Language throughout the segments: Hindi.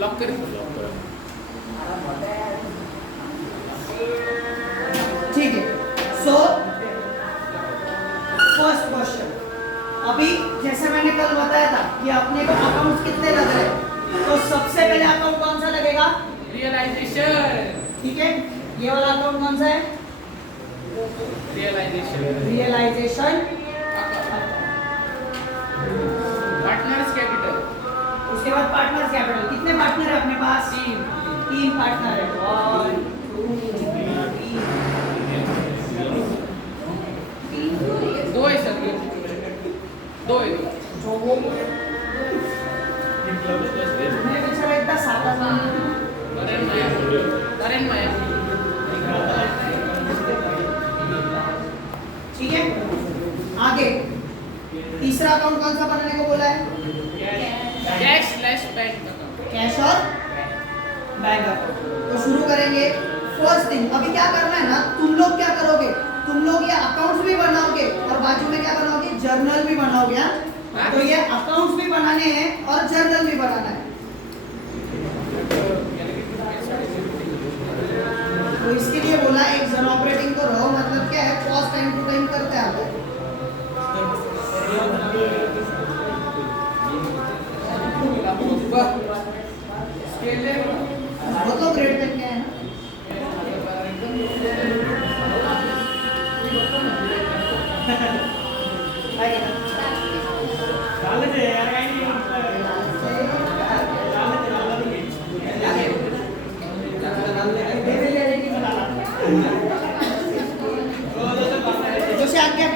लॉक कर। ठीक है, सो फर्स्ट क्वेश्चन, अभी जैसे मैंने कल बताया था कि अपने को अकाउंट्स कितने लग रहे हैं, तो सबसे पहले अकाउंट कौन सा लगेगा? रियलाइजेशन। ठीक है, ये वाला अकाउंट कौन सा है? Realisation partners capital. उसके बाद पार्टनर्स कैपिटल। कितने पार्टनर है अपने पास? तीन पार्टनर है। 1 2 3 दो है सर, दो है। जो वो मैं बेचारा इतना सादा था। करें माया। ठीक है, आगे तीसरा अकाउंट कौन सा बनाने को बोला है? Cash slash bank account. Cash और बैंक अकाउंट। तो शुरू करेंगे। फर्स्ट थिंग, अभी क्या करना है ना, तुम लोग क्या करोगे, तुम लोग ये अकाउंट्स भी बनाओगे और बाजू में क्या बनाओगे? जर्नल भी बनाओगे। हाँ, तो ये अकाउंट्स भी बनाने हैं और जर्नल भी बनाना है। तो इसके लिए बोला एक जन ऑपरेटिंग करो, मतलब क्या है, कॉस्ट टाइम टू टाइम करते हैं आप। बहुत लोग रेट करके हैं जैसे आज्ञा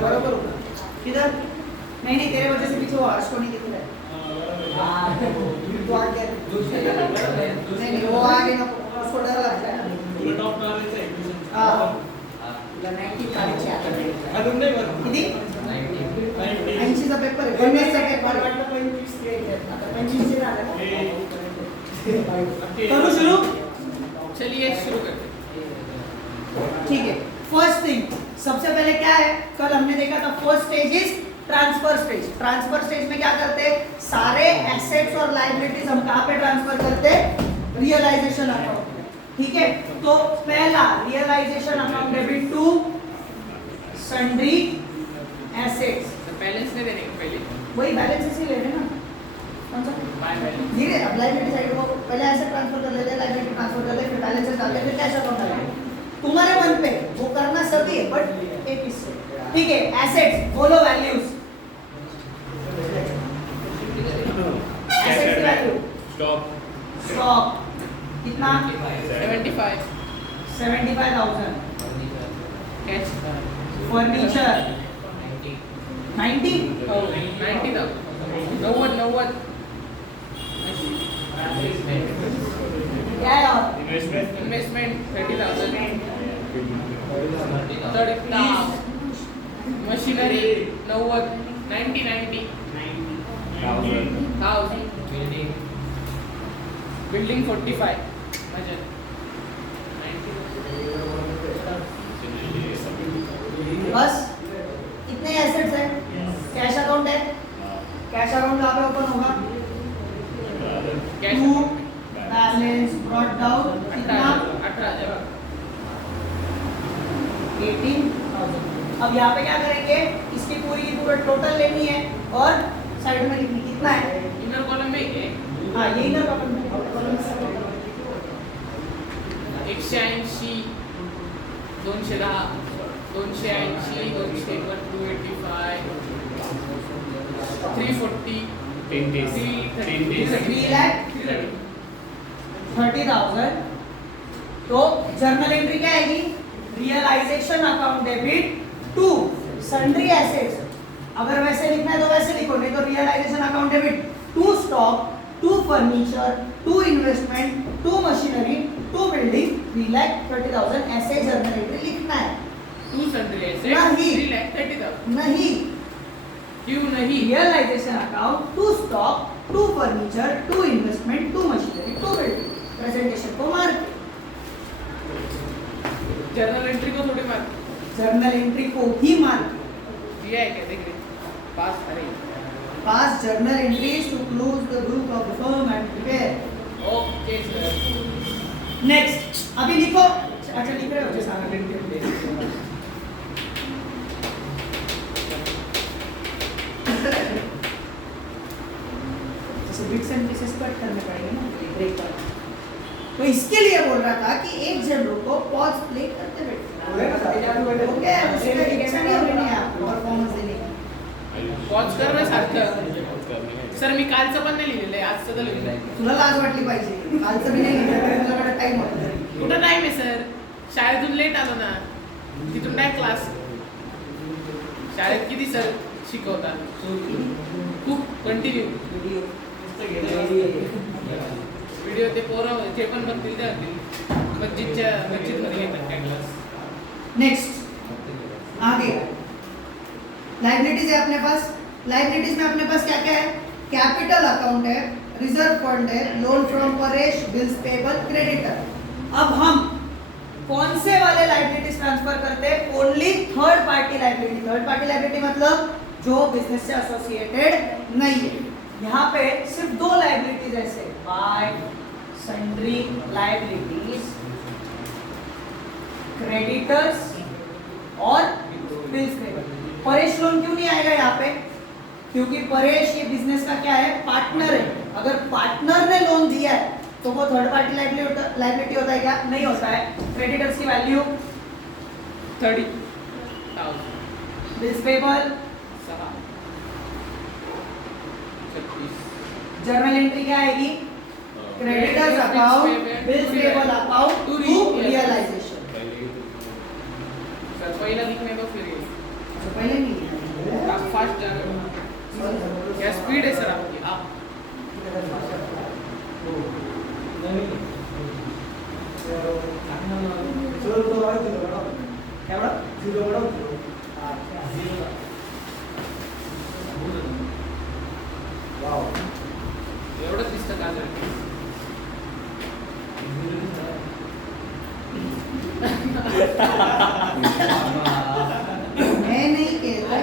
बराबर किधर? नहीं, तेरे वजह से पीछे वो हर्ष को नहीं दिख रहा है। तो आगे नहीं, वो आगे ना, उसको डर लगता है। हाँ, 90 काढायचे आता नाही. किती? 80 चा पेपर आहे. 50 चा पेपर आहे. आता 25 चे झाले. करू शुरू? चलिए शुरू करते हैं। ठीक है, फर्स्ट थिंग, सबसे पहले क्या है, कल हमने देखा था first stage is transfer stage. Transfer stage में क्या करते हैं, सारे एसेट्स और लायबिलिटीज हम कहाँ पे ट्रांसफर करते हैं? रियलाइजेशन अकाउंट में। ठीक है, तो पहला realisation account debit to sundry assets. Balance नहीं देने के पहले वही बैलेंस इसी ले रहे ना, कौन सा धीरे, अब लायबिलिटी साइड को पहले एसेट ट्रांसफर कर लेते हैं, लायबिलिटी ट्रांसफर कर लेते हैं, फिर बैलेंसेस डालते हैं, फिर कैश अकाउंट डालते हैं। तुम्हारे मन पे वो करना सभी है, बट एक हिस्से। ठीक है, एसेट्स बोलो वैल्यूज। एसेट्स वैल्यू स्टॉक कितना? 75,000। Cash furniture 90 90,000। 90 क्या है और इन्वेस्टमेंट 30,000। 30 मशीनरी 90 1000। Building 45 budget 90। बस इतने एसेट्स हैं। कैश अकाउंट है, कैश अकाउंट कहाँ पे ओपन होगा? Cash to balance brought down कितना? 18,000। 18,000। अब यहाँ पे क्या करेंगे, इसकी पूरी की पूरी टोटल लेनी है और साइड में लिखनी कितना है। इनर कॉलम में है। हाँ, यही ना कॉलम 180 210 280 281 285 340 3,30,000। तो जर्नल एंट्री क्या आएगी? Realisation account debit to sundry assets. अगर वैसे लिखना है तो वैसे लिखो, नहीं तो realisation account debit to stock, to furniture, to investment, to machinery, to building, 3,30,000 ऐसे जर्नल एंट्री लिखना है। टू सन्ड्री एसेट्स नहीं। 3,30,000। नहीं, क्यों नहीं? Realisation account to stock, to furniture, to investment, to machinery, to building. Presentation को मार्क। जर्नल एंट्री को थोड़ी मार। जर्नल एंट्री को ही मार्क दिया है क्या देख ले पास अरे pass journal entries to close the book of the firm and prepare okay sir next अभी लिखो अच्छा लिख रहे हो जो सारा लिख जैसे बिट्स एंड पीसेस कट करने पड़ेंगे ना ब्रेक पर तो इसके लिए बोल रहा था कि एक जन को पॉज प्ले करते बैठे ओके उसका इच्छा नहीं होनी है आपको परफॉर्मेंस देने की पॉज कर ना सारखं सर मी कालचं पण नाही लिहिलेलं आहे आजचं तर लिहिलेलं आहे तुला लाज वाटली पाहिजे कालचं मी नाही लिहिलं कारण तुझ्याकडे टाइम होता कुठं टाइम आहे सर शाळेतून लेट आलो ना तिथून नाही क्लास शाळेत किती सर शिकवतात खूप कंटिन्यू व्हिडिओ ते पोरं जे पण बघतील ते होतील मस्जिदमध्ये घेतात काय क्लास नेक्स्ट आगे लाइबिलिटीज है अपने पास लाइबिलिटीज में अपने पास क्या क्या है कैपिटल अकाउंट है रिजर्व फंड है loan from Paresh bills payable creditor अब हम कौन से वाले लाइबिलिटीज ट्रांसफर करते हैं ओनली थर्ड पार्टी लाइबिलिटी मतलब जो बिजनेस से एसोसिएटेड नहीं है यहाँ पे सिर्फ दो लाइबिलिटीज ऐसे बाय सन्ड्री लाइबिलिटीज क्रेडिटर्स और बिल्स पेबल परेश लोन क्यों नहीं आएगा यहाँ पे क्योंकि परेश ये बिजनेस का क्या है पार्टनर है अगर पार्टनर ने लोन दिया है तो वो थर्ड पार्टी लाइबिलिटी होता है क्या नहीं होता है क्रेडिटर्स की value 30,000 bills payable 36 journal entry क्या आएगी creditors account bills payable account to realisation sir पहिला लिखने दो फिर ये तो पहले नहीं आप फास्ट जा रहे हो क्या स्पीड है सर आपकी आप एवढंच दिसतं का जर मैं नहीं कहता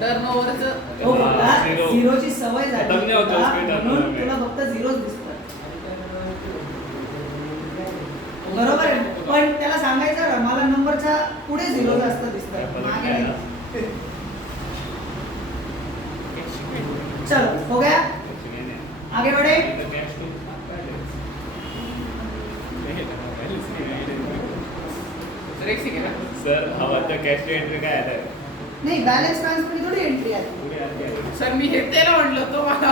टर्नओव्हरचं हो बोला Zero. झिरोची सवय झाली खतम नाही होत तुला, उसके turnover म्हणून में. तुला फक्त झिरोच दिसतात बरोबर आहे पण त्याला सांगायचं ना मला नंबरच्या पुढे झिरो जास्त दिसतात मागे नाही चलो हो गया आगे बढ़े सर एक सेकंड सर हवा तर कॅश एंट्री काय आहे नहीं बैलेंस ट्रांसफर की थोड़ी एंट्री आती सर मी हे त्याला म्हणलो तो मला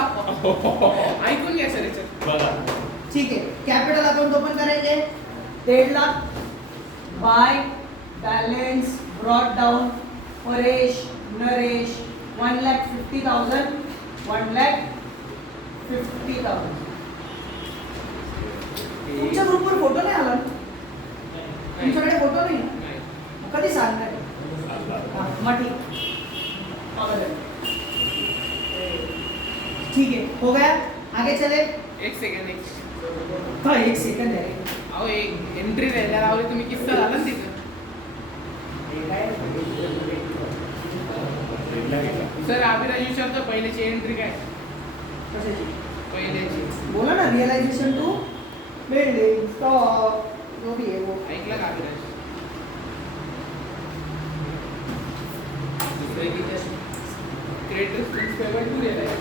ऐकून घ्या सर याच्यात बघा ठीक है कैपिटल अकाउंट ओपन करेंगे 1.5 lakh by balance brought down Paresh Naresh 1,50,000 1,50,000 तुमच्या ग्रुपवर फोटो नाही आला ना? तुमच्याकडे फोटो नाही ना? नाही. कधी सांगणार आहे? हाँ, मग ठीक ठीक है हो गया आगे चले एक सेकंड हाँ एक सेकंड है अहो एक एंट्री द्यायला लावली तुम्ही किस्सा झाला ना तिथं सर अभिराज विचारतो पहिल्याची एंट्री काय कशाची? पहिल्याची बोला ना रियलाइजेशन टू बिल्डिंग स्टॉक जो भी है वो ऐकलं का अभिराज दुसरं की क्रेडिट प्रिन्सिपल टू रिअलाइज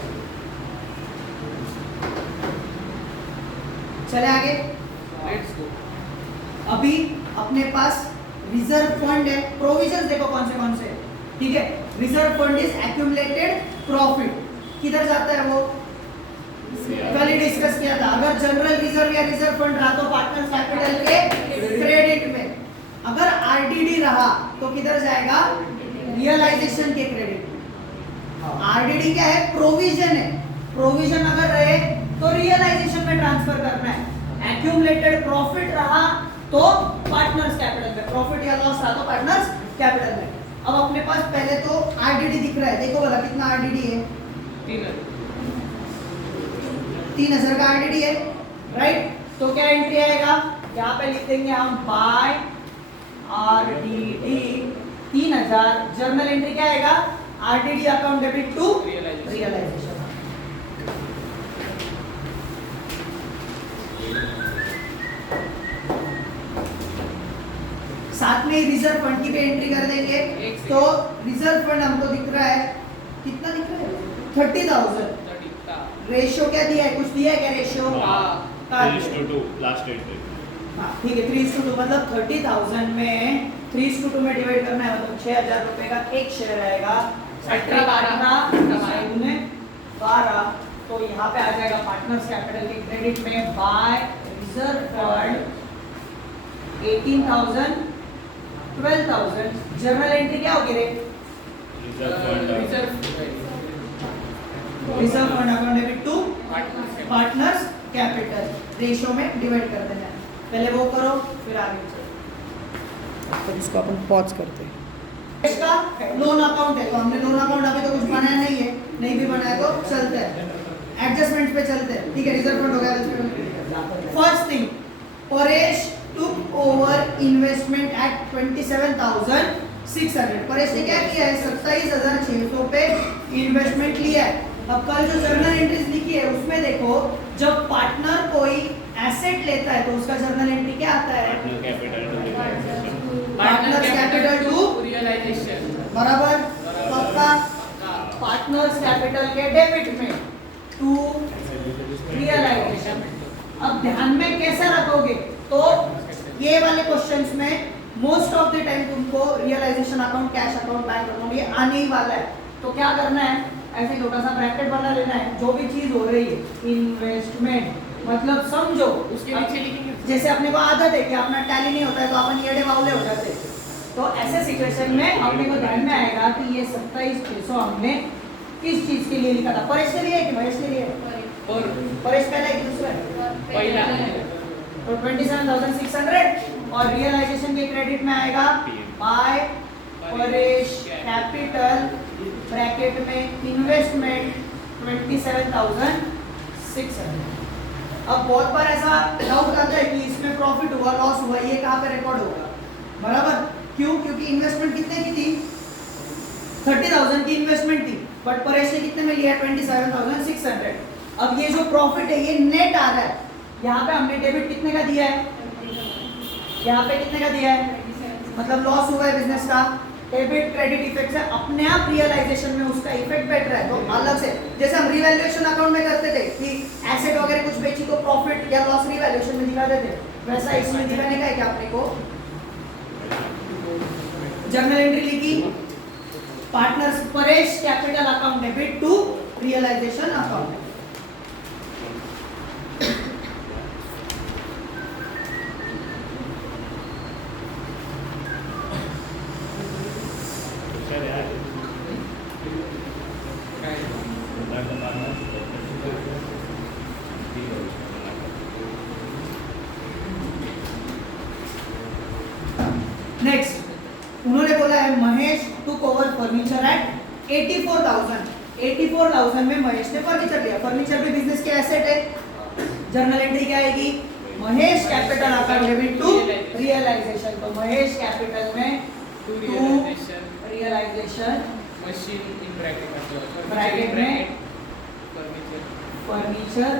चले आगे लेट्स गो अभी अपने पास रिजर्व फंड है प्रोविजन देखो कौन से ठीक है reserve fund is accumulated profit किधर जाता है वो कल ही डिस्कस किया था अगर जनरल रिजर्व या रिजर्व फंड रहा तो पार्टनर्स कैपिटल के क्रेडिट में अगर आरडीडी रहा तो किधर जाएगा रियलाइजेशन के क्रेडिट में आरडीडी क्या है प्रोविजन है प्रोविजन अगर रहे तो रियलाइजेशन में ट्रांसफर करना है एक्यूमुलेटेड प्रॉफिट रहा तो पार्टनर्स कैपिटल में प्रॉफिट या लॉस रहा तो पार्टनर्स कैपिटल में अब अपने पास पहले तो आरडीडी दिख रहा है देखो बोला कितना आरडीडी है 3,000 का आरडीडी है राइट तो क्या एंट्री आएगा यहाँ पे लिख देंगे हम बाय RDD 3000, जर्नल एंट्री क्या आएगा? RDD account debit to realisation. साथ में रिजर्व फंड की भी एंट्री कर देंगे। तो रिजर्व फंड हमको दिख रहा है, कितना दिख रहा है? 30,000। रेशियो क्या दिया है? कुछ दिया है क्या रेशियो? हाँ 3:2 लास्ट एंट्री। ठीक है 3:2 मतलब 30,000 में 3:2 में डिवाइड करना है, मतलब 6,000 रुपए का एक शेयर आएगा। 12 तो यहाँ पे आ जाएगा पार्टनर्स कैपिटल के क्रेडिट में by reserve fund 18,000 12,000। Journal entry क्या होगी रे? Reserve fund account debit to partners capital, ratio में डिवाइड कर देना है। पहले वो करो फिर आगे चलो। तो इसको अपन पॉज करते हैं। इसका लोन अकाउंट है तो हमने लोन अकाउंट अभी तो कुछ बनाया नहीं है, नहीं भी बनाया तो चलते हैं, एडजस्टमेंट पे चलते हैं। ठीक है रिजर्व फंड हो गया। First thing, Paresh took over investment at 27,600। Paresh ने क्या किया है? 27,600 पे इन्वेस्टमेंट लिया है। अब कल जो जर्नल एंट्रीज लिखी है उसमें देखो, जब पार्टनर कोई एसेट लेता है तो उसका जर्नल एंट्री क्या आता है? Partners capital to realisation. बराबर पक्का। पार्टनर्स कैपिटल के डेबिट में टू रियलाइजेशन। अब ध्यान में कैसे रखोगे? तो ये वाले क्वेश्चंस में मोस्ट ऑफ द टाइम तुमको realisation account, cash account, bank account ये आने ही वाला है। तो क्या करना है? ऐसे छोटा सा ब्रैकेट बना लेना है। जो भी चीज हो रही है इन्वेस्टमेंट मतलब समझो उसके नीचे लिखेंगे। जैसे अपने को आदत है कि अपना टैली नहीं होता है तो अपन येड़े बावले हो जाते हैं। तो ऐसे सिचुएशन में अपने को ध्यान में आएगा कि ये 27,600 हमने किस चीज के लिए लिखा था? परेश के लिए कि महेश के लिए? और परेश पहला है कि दूसरा है? पहला तो 27,600 और रियलाइजेशन के क्रेडिट में आएगा बाय परेश कैपिटल ब्रैकेट में इन्वेस्टमेंट 27,600। अब बहुत बार ऐसा डाउट आता है कि इसमें प्रॉफिट हुआ, लॉस हुआ, ये कहाँ पे रिकॉर्ड होगा? बराबर क्यों? क्योंकि इन्वेस्टमेंट कितने की थी? 30,000 की इन्वेस्टमेंट थी, बट परेश ने कितने में लिया? 27,600। अब ये जो प्रॉफिट है ये नेट आ रहा है। यहाँ पे हमने डेबिट कितने का दिया है? यहाँ पे कितने का दिया है? मतलब लॉस हुआ है बिजनेस का। डेबिट क्रेडिट इफेक्ट से अपने आप रियलाइजेशन में उसका इफेक्ट बैठ रहा है। तो अलग से जैसे हम रिवैल्यूएशन अकाउंट में करते थे कि एसेट वगैरह कुछ बेची तो प्रॉफिट या लॉस रिवैल्यूएशन में दिखाते थे, वैसा इसमें दिखाने का है क्या अपने को? जर्नल एंट्री लिखी, partners Paresh capital account debit to realisation account. Next उन्होंने बोला है Mahesh took over furniture at 84,000। 84,000 में महेश ने फर्नीचर लिया। फर्नीचर भी बिजनेस के एसेट है। जर्नल एंट्री क्या आएगी? Mahesh capital account debit to realisation. तो महेश कैपिटल में टू टू रियलाइजेशन मशीन इन ब्रैकेट में फर्नीचर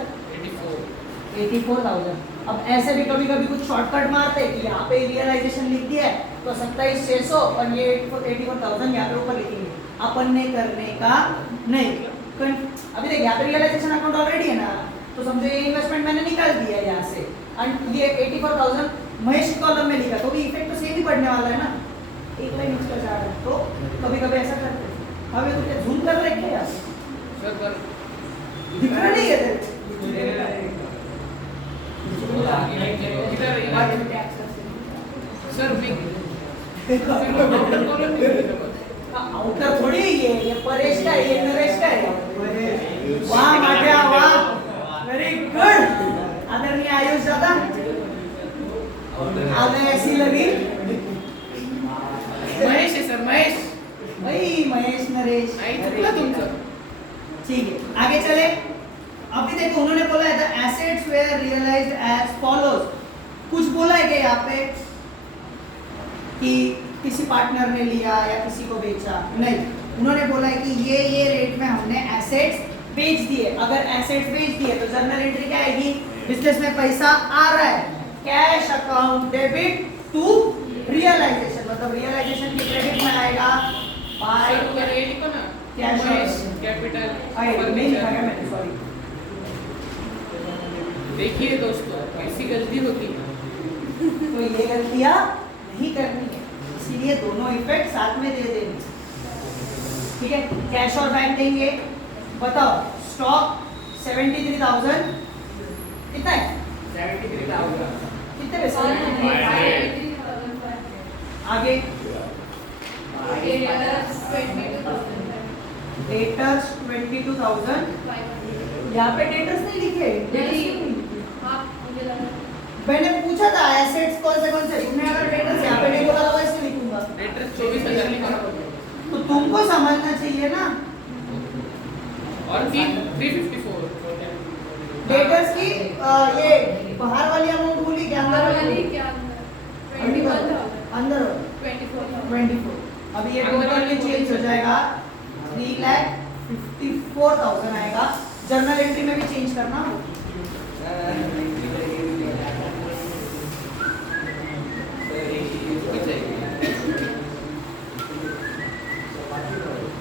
84,000। अब ऐसे भी कभी कभी कुछ शॉर्टकट मारते हैं कि यहाँ पे रियलाइजेशन लिख दिया है तो 27,600 और ये 84,000 यहाँ पे ऊपर लिखेंगे। अपन ने करने का नहीं। अभी देख यहाँ पे रियलाइजेशन अकाउंट ऑलरेडी है ना, तो समझो ये इन्वेस्टमेंट मैंने निकाल दिया है यहाँ से एंड ये 84,000 महेश के कॉलम में लिखा, तो भी इफेक्ट तो सेम ही पड़ने वाला है ना, एक लाइन एक्स्ट्रा जा रहा है। तो कभी कभी ऐसा करते हैं। हमें तो क्या झूम कर रहे क्या सर पर दिख रहा नहीं है तेरे? सर आउटर थोड़ी ये परेश का है, ये नरेश का है। वाह माटिया वाह, वेरी गुड। आदरणीय आयुष दादा आगे ऐसी लगी। महेश है सर, महेश भाई महेश नरेश आई चुकला तुमचं। ठीक है आगे चले। अभी देखो उन्होंने बोला है the assets were realised as follows. कुछ बोला है क्या यहाँ पे? कि किसी पार्टनर ने लिया या किसी को बेचा, नहीं, उन्होंने बोला है कि ये रेट में हमने एसेट्स बेच दिए। अगर एसेट्स बेच दिए तो जर्नल एंट्री क्या आएगी? बिजनेस में पैसा आ रहा है, cash account debit to realisation, मतलब रियलाइजेशन की क्रेडिट में आएगा बाय सर ये लिखो ना, कैश कैपिटल नहीं लिखा है मैंने, सॉरी। देखिए दोस्तों, ऐसी गलती होती है। तो ये गलतियां नहीं करनी है, इसीलिए दोनों इफेक्ट साथ में दे देंगे, ठीक है। कैश और बैंक देंगे, बताओ स्टॉक 73,000 कितना है? 73,000 कितने पैसे? आगे डेटर्स 22,000, यहाँ पे डेटर्स नहीं लिखे, मैंने पूछा था एसेट्स कौन से, तुमने अगर डेटर्स यहाँ पे नहीं बोला तो वैसे लिखूंगा, एड्रेस 24,000 लिखा तो तुमको समझना चाहिए ना। और 354 डेटर्स की ये बाहर वाली अमाउंट भूली क्या? अंदर 24, अभी ये टोटल में चेंज हो जाएगा, 3,54,000 आएगा। जर्नल एंट्री में भी चेंज करना,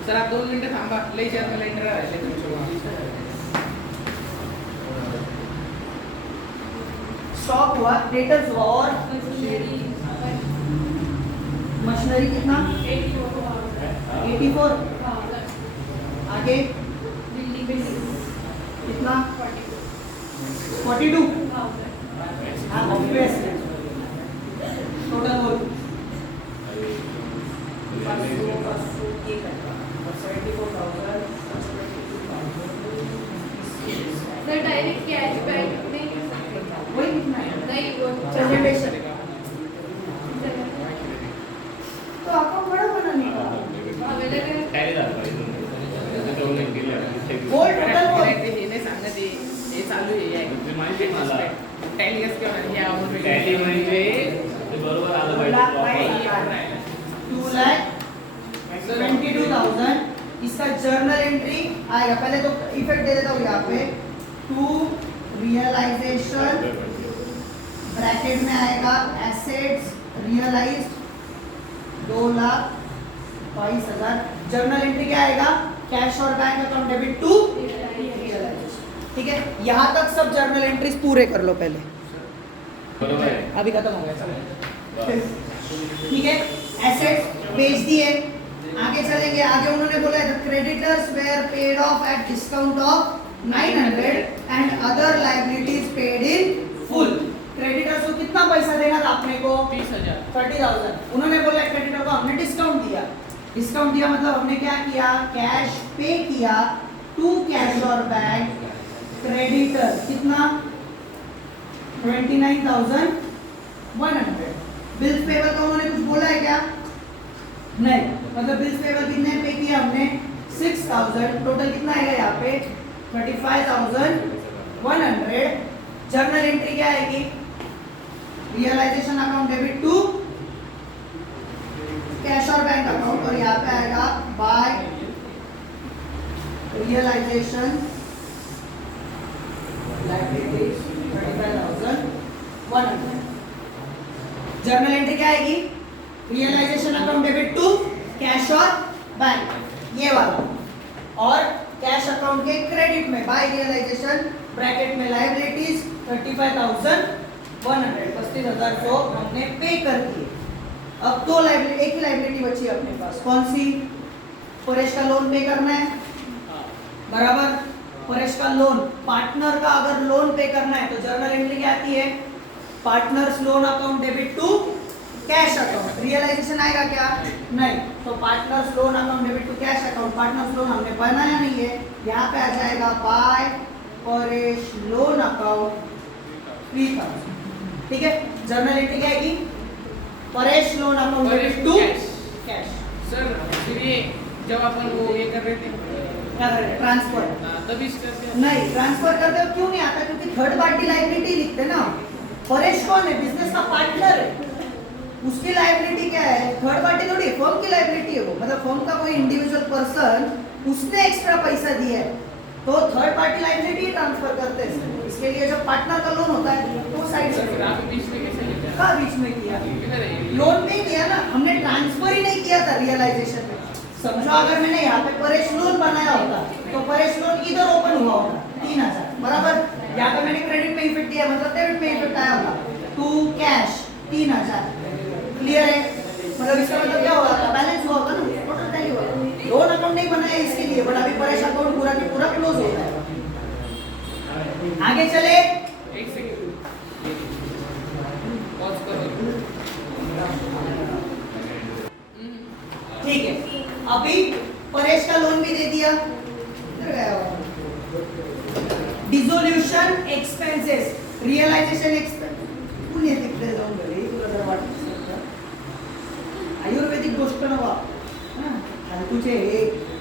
सर आप 2 मिनिटं थांबा, लई जर्नल एंट्री राहिले तुमच्या. स्टॉक हुआ, डेटर्स हुआ, और मशीनरी कितना? 84, आगे कितना? 42, हाँ ऑब्वियसली टोटल बोल सर डायरेक्ट कैश बैंक में वही कितना है? नहीं वो प्रेजेंटेशन तो अकाउंट बड़ा बनाने का अवेलेबल टॅली दाखवा इथून. त्याचं दोन link दिले आहे. बोल टोटल बोल. हे नाही सांगत हे चालू आहे. तुझी माहिती आहे मला. टॅली कसं काय होणार? हे अमाऊंट टॅली म्हणजे ते बरोबर आलं पाहिजे. 2,72,000 इसका जर्नल एंट्री आएगा। पहले तो इफेक्ट दे देता हूँ यहाँ पे, टू रियलाइजेशन ब्रैकेट में आएगा एसेट्स रियलाइज्ड 2,22,000। जर्नल एंट्री क्या आएगा? कैश और bank account debit to realisation. ठीक है, यहाँ तक सब जर्नल एंट्रीज पूरे कर लो पहले, बरोबर आहे. अभी खत्म हो गया सब। ठीक है, एसेट्स बेच दिए, आगे चलेंगे। आगे उन्होंने बोला है creditors were paid off at discount of 900 and other liabilities paid in full. Creditors को कितना पैसा देना था अपने को? 30,000 30,000। उन्होंने बोला क्रेडिटर को हमने डिस्काउंट दिया। डिस्काउंट दिया मतलब हमने क्या किया? कैश पे किया टू कैश और बैंक। क्रेडिटर कितना? 29,100। बिल्स पेबल का उन्होंने कुछ बोला है क्या? नहीं, मतलब बिल्स पेबल कितने पे किया हमने? 6,000। टोटल कितना आएगा यहाँ पे? 35,100। जर्नल एंट्री क्या आएगी? Realisation account debit to cash और बैंक अकाउंट, और यहाँ पे आएगा by realisation liabilities 35,100। Journal entry क्या आएगी? Realisation account debit to cash और बैंक, ये वाला, और कैश अकाउंट के क्रेडिट में बाय रियलाइजेशन ब्रैकेट में लायबिलिटीज 35,100, 35,000 को हमने पे कर दिए। अब दो लायबिलिटी, एक ही लायबिलिटी बची है अपने पास, कौन सी? परेश का लोन पे करना है, बराबर। परेश का लोन, पार्टनर का अगर लोन पे करना है तो जर्नल एंट्री क्या आती है? Partners loan account debit to cash account. Realisation आएगा क्या? नहीं, तो partners loan account debit to cash account. Partners loan हमने बनाया नहीं है, यहाँ पे आ जाएगा बाय परेश लोन अकाउंट 3,000। ठीक है, जर्नल एंट्री क्या आएगी? Paresh loan account debit to cash. Sir फिर ये जब अपन वो ये कर रहे थे क्या कर रहे हैं? ट्रांसफर। तभी करते हैं. नहीं, ट्रांसफर करते हो क्यों नहीं आता? क्योंकि थर्ड पार्टी लायबिलिटी लिखते ना। परेश कौन है? बिजनेस का पार्टनर है, उसकी लायबिलिटी क्या है? थर्ड पार्टी थोड़ी, फर्म की लायबिलिटी है वो, मतलब फर्म का कोई इंडिविजुअल पर्सन उसने एक्स्ट्रा पैसा दिया है तो थर्ड पार्टी लायबिलिटी ट्रांसफर करते हैं। इसके लिए जब पार्टनर का लोन होता है तो वो साइड से फिर आप बीच में कैसे लेते हैं? का बीच में किया, किधर है ये? लोन नहीं किया ना हमने, ट्रांसफर ही नहीं किया था रियलाइजेशन में। समझो अगर मैंने यहाँ पे परेश लोन बनाया होता तो परेश लोन इधर ओपन हुआ होता 3000 बराबर, यहाँ पे मैंने क्रेडिट में इफेक्ट दिया मतलब डेबिट में इफेक्ट आया होगा, टू कैश 3000। क्लियर है? मतलब इसका मतलब क्या होगा, बैलेंस हुआ होगा ना, टोटल टैली होगा। लोन अकाउंट नहीं बनाया इसके लिए, बट अभी परेश अकाउंट पूरा की पूरा क्लोज हो जाएगा। आगे चले, एक सेकंड पॉज करो। ठीक है, अभी परेश का लोन भी दे दिया। Dissolution expenses, realisation expense Pune तिकडे जाऊन घरी तुला जर वाटत असेल तर. आयुर्वेदिक गोष्ट नवा फालतूचे हे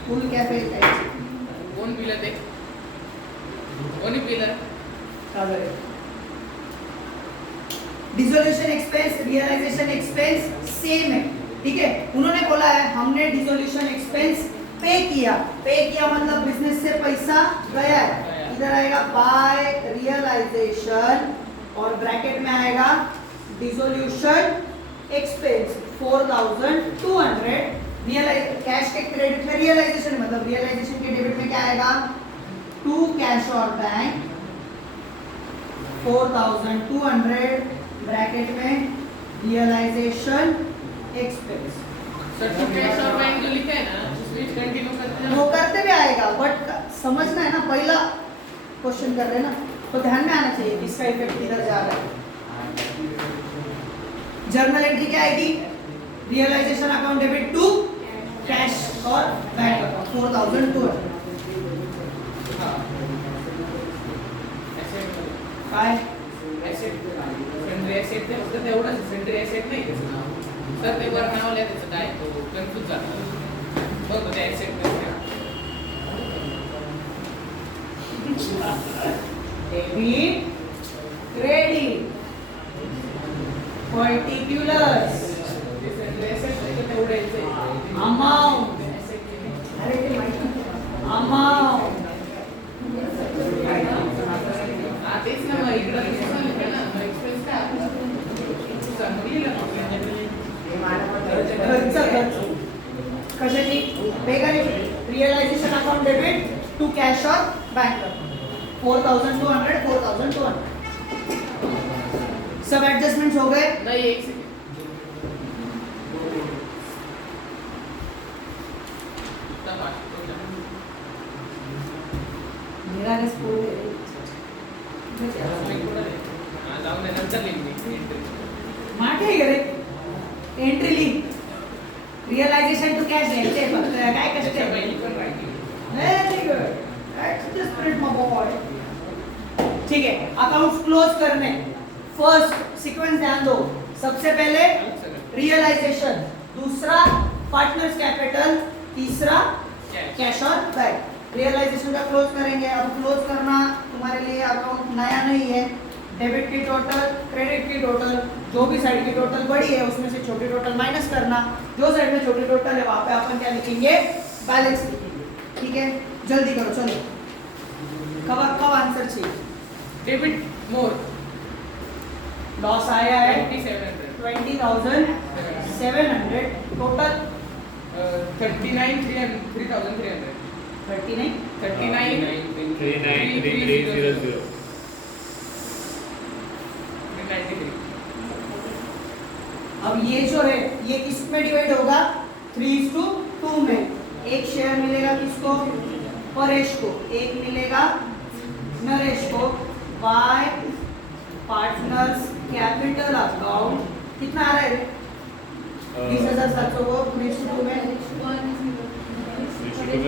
फुल कॅफे काय कोण पिलं ते? कोणी पिलं? का बरे. Dissolution expense realisation expense same है, ठीक है। उन्होंने बोला है हमने डिसोल्यूशन एक्सपेंस पे किया मतलब बिजनेस से पैसा गया है, इधर आएगा बाय रियलाइजेशन और ब्रैकेट में आएगा डिसोल्यूशन एक्सपेंस 4200। कैश के क्रेडिट में रियलाइजेशन मतलब रियलाइजेशन के डेबिट में क्या आएगा, टू कैश और बैंक 4200 ब्रैकेट में रियलाइजेशन एक्सपेंस। सर तो कैश और बैंक जो लिखा है ना उसमें कंटिन्यू करते हैं। वो करते भी आएगा बट समझना है ना, पहला क्वेश्चन कर रहे हैं ना तो ध्यान में आना चाहिए किसका इफेक्ट किधर जा रहा है। जर्नल एंट्री क्या आएगी, realisation account debit to cash और बैंक अकाउंट 4200। काय एसेट सेंट्री एसेट ते फक्त तेवढंच सेंट्री एसेट नाही त्याचं. सर ते वर नाव लिहा त्याचं काय तो कन्फ्यूज झाला बघ ते एसेट डेबिट क्रेडिट पर्टिक्युलर्स सेंट्री एसेट तेवढे अमाउंट, अरे ते माहिती अमाउंट तेच ना मग इकडं लिहिलं ना मग एक्सपेन्स काय सांगितलं खर्च कशाची वेगळी realisation account debit to cash और बैंक 4200 4200 सब एडजस्टमेंट्स हो गए। नाही एक सेकंड मेरा रेस्पोंड जाऊन नंतर लिहिली मागे रे entry link realisation to cash द्यायचे फक्त काय कष्ट आहे पहिली पण राहिली very good that's the spirit my boy. ठीक है, अकाउंट्स क्लोज करने फर्स्ट सीक्वेंस ध्यान दो, सबसे पहले रियलाइजेशन, दूसरा पार्टनर्स कैपिटल, तीसरा कैश और बैंक। रियलाइजेशन का क्लोज करेंगे। अब क्लोज करना तुम्हारे लिए अकाउंट नया नहीं है, डेबिट की टोटल क्रेडिट की टोटल जो भी साइड की टोटल बड़ी है उसमें से छोटी टोटल माइनस करना, जो साइड में छोटी टोटल है वहां पे अपन क्या लिखेंगे, बैलेंस लिखेंगे। ठीक है, जल्दी करो चलो, कब आंसर चाहिए। डेबिट मोर लॉस आया है 2700 20,700 टोटल 39,300 39 39,300 अब ये जो है ये किस में डिवाइड होगा 3:2 में। एक शेयर मिलेगा किसको, परेश को, एक मिलेगा नरेश को। बाय पार्टनर्स कैपिटल अकाउंट कितना आ रहा है 20,700 को 3:2 में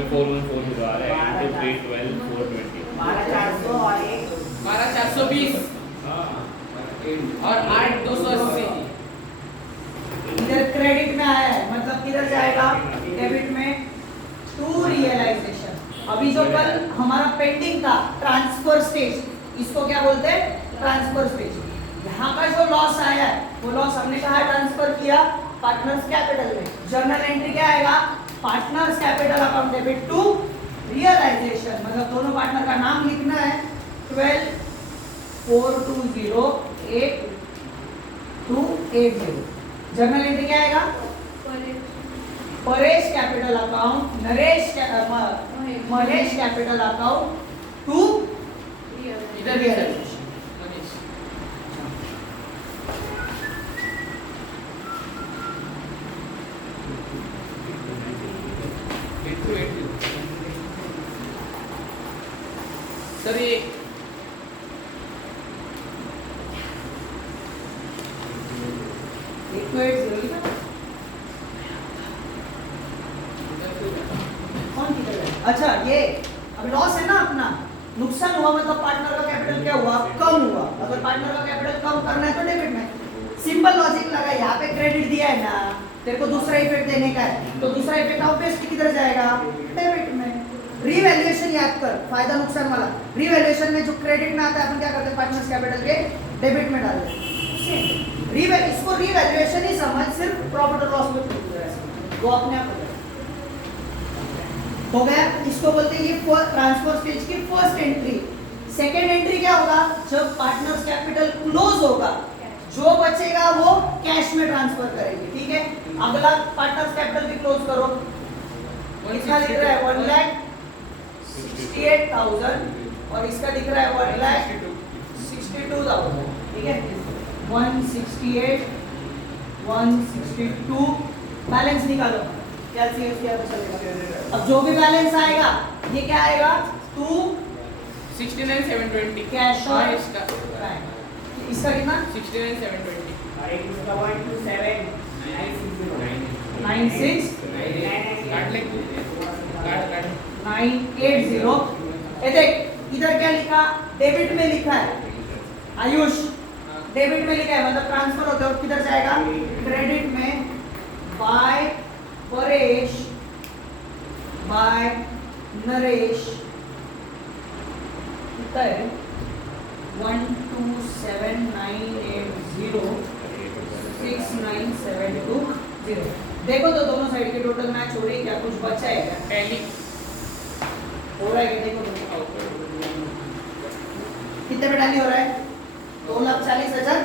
414 आ रहा है, 312 420 12,400 और एक 12,420 और 8,280 इधर क्रेडिट में आया है मतलब किधर जाएगा, डेबिट में टू रियलाइजेशन। अभी जो कल हमारा पेंडिंग था ट्रांसफर स्टेज, इसको क्या बोलते हैं, ट्रांसफर स्टेज। यहाँ का जो लॉस आया है वो लॉस हमने कहा ट्रांसफर किया पार्टनर्स कैपिटल में। जर्नल एंट्री क्या आएगा? Partners capital account debit to realisation, मतलब दोनों पार्टनर का नाम लिखना है 124208 जर्नल एंट्री क्या आएगा? Paresh capital account Mahesh capital account to इधर भी सर मनीष सर ये अच्छा ये अब लॉस है ना अपना, नुकसान हुआ मतलब पार्टनर का कैपिटल क्या हुआ? कम हुआ। अगर पार्टनर का कैपिटल कम करना है तो डेबिट में। सिंपल लॉजिक लगा, यहाँ पे क्रेडिट दिया है ना, तेरे को दूसरा इफेक्ट देने का है, तो दूसरा इफेक्ट ऑब्वियसली किधर जाएगा? डेबिट में। रीवैल्यूएशन याद कर, फायदा नुकसान वाला। रीवैल्यूएशन में जो क्रेडिट में आता है अपन क्या करते हैं? पार्टनर्स कैपिटल के डेबिट में डाल देते हैं। इसको रीवैल्यूएशन ही समझ, सिर्फ प्रॉफिट और लॉस में वो अपने आप हो गया। इसको बोलते हैं ये ट्रांसफर स्टेज की फर्स्ट एंट्री। सेकेंड एंट्री क्या होगा? जब पार्टनर्स कैपिटल क्लोज होगा, जो बचेगा वो कैश में ट्रांसफर करेंगे। ठीक है, अगला पार्टनर्स कैपिटल भी क्लोज करो। कितना दिख रहा है? 1,68,000 और इसका दिख रहा है 1,62,000। ठीक है, 168 162 बैलेंस निकालो। क्या चाहिए उसके आगे चलेगा। अब जो भी बैलेंस आएगा ये क्या आएगा? 69,720 कैश और इसका इसका कितना? 69,720 96 काट ले काट 980। ये देख इधर क्या लिखा? डेबिट में लिखा है आयुष, डेबिट में लिखा है मतलब ट्रांसफर होता है और किधर जाएगा? क्रेडिट में। बाय परेश बाय नरेश कितना है? 127,980,6972। देखो तो दोनों साइड के टोटल मैच हो रही है क्या? कुछ बचा है क्या? टैली हो रहा है क्या? देखो तो कितने पे टैली हो रहा है? 2,40,000।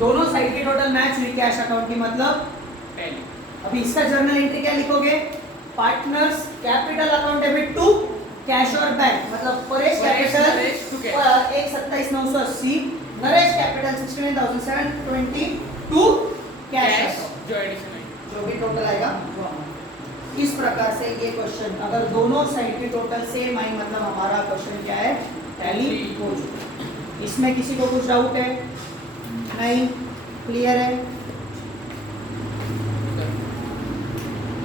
दोनों साइड की टोटल मैच हुई कैश अकाउंट की, मतलब टैली। अभी इसका जर्नल एंट्री क्या लिखोगे? Partners capital account debit to cash और बैंक, मतलब Paresh capital 1,27,980, Naresh capital 69,720 to cash जो एडिशन है जो भी टोटल आएगा। इस प्रकार से ये क्वेश्चन अगर दोनों साइड की टोटल सेम आई मतलब हमारा क्वेश्चन क्या है? टैली हो चुका। इसमें किसी को कुछ डाउट है? नहीं, क्लियर है?